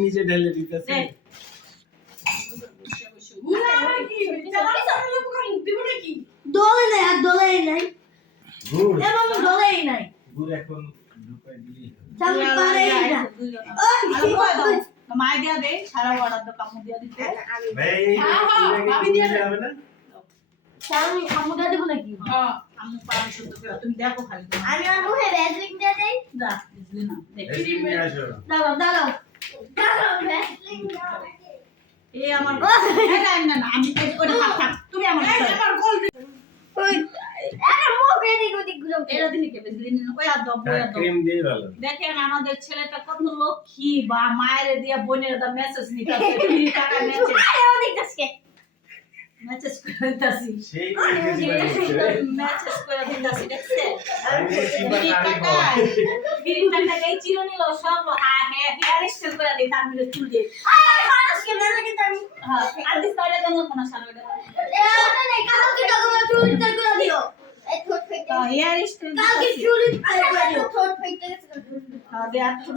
নিচে ঢেলে দিতেছে দোলে নাই আর দোলেই নাই এবং দোলেই নাই গুড় এখন ঢুকাই দিলি চালু পারে না মাই দিয়া দে সারা অর্ডার তো কামু দিয়া দিতে ভাই ভাবি দিয়ে যাবে না চালু কামু দিয়ে দেব নাকি হ্যাঁ কামু পানি শুদ্ধ করে তুমি দেখো খালি আমি আর মুখে ভ্যাসলিন দিয়ে দেই যা বুঝলি না দেখ নিয়ে আসো দাঁড়াও দাঁড়াও দাঁড়াও ভ্যাসলিন দাও এই আমার এটা না না আমি ওটা থাক তুমি আমার আমার গোল ওই এটা মুখে দিক ওদিক ঘুরো এরা দিনে কে বুঝলি না ওই আর দব ওই আর দব ক্রিম দিয়ে ভালো দেখেন আমাদের ছেলেটা কত লক্ষ্মী বা মায়ের দিয়া বোনের দা মেসেজ নিতাছে তুমি টাকা মেসেজ আরে ওদিক দাসকে মেসেজ করে দিতাছি সেই মেসেজ করে দিতাছি দেখছে আমি সিবা টাকা গ্রিন টাকা এই চিরো নিল সব হেয়ার স্টাইল করে দিই তার মিলে চুল দিয়ে আরে মানুষকে মেলে দিতে আমি হ্যাঁ আর দিস তাহলে কেন কোন সালটা এটা নেই কালকে টাকা চুরি করে দিও এই ঠোঁট ফেটে হেয়ার স্টাইল কালকে চুরি করে দিও ঠোঁট ফেটে গেছে হ্যাঁ দে আর ছোট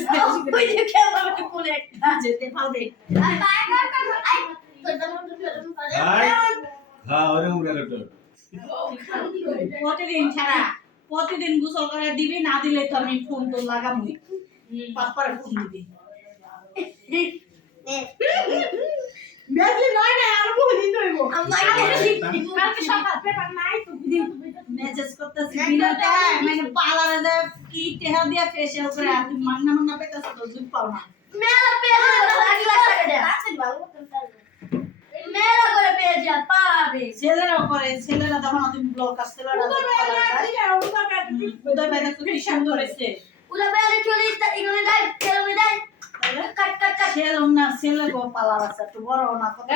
ওই যে কেউ আমাকে কোলে যেতে ফাল দে আর বাইরে কর আই তোর দাম তো ফেলুন পারে হ্যাঁ ওরকম করে তো প্রতিদিন গোসল করে দিবি না দিলে তো আমি ফোন তো লাগামই পাপার ফোন দিবি বেশি নয় না আর বহু দিন হইব কালকে সকাল পেপার নাই তো মেসেজ করতেছি বিনাটা মানে পার্লারে যা কি টেহা দিয়া ফেশিয়াল করে আর তুমি মাংনা মাংনা পেতাছ তো জুট পাও না মেলা পেজ লাগি লাগে দে আছেন বাবু মেলা করে পেজ পাবে ছেলেরা তখন তুমি ব্লগ আসতে পারো উদয় ভাই দেখো কি সুন্দর হয়েছে উলা বাইরে চলে এখানে দেয় ছেলে দেয় কাট কাট কাট ছেলে না ছেলে গো পালার আছে একটু বড় না কত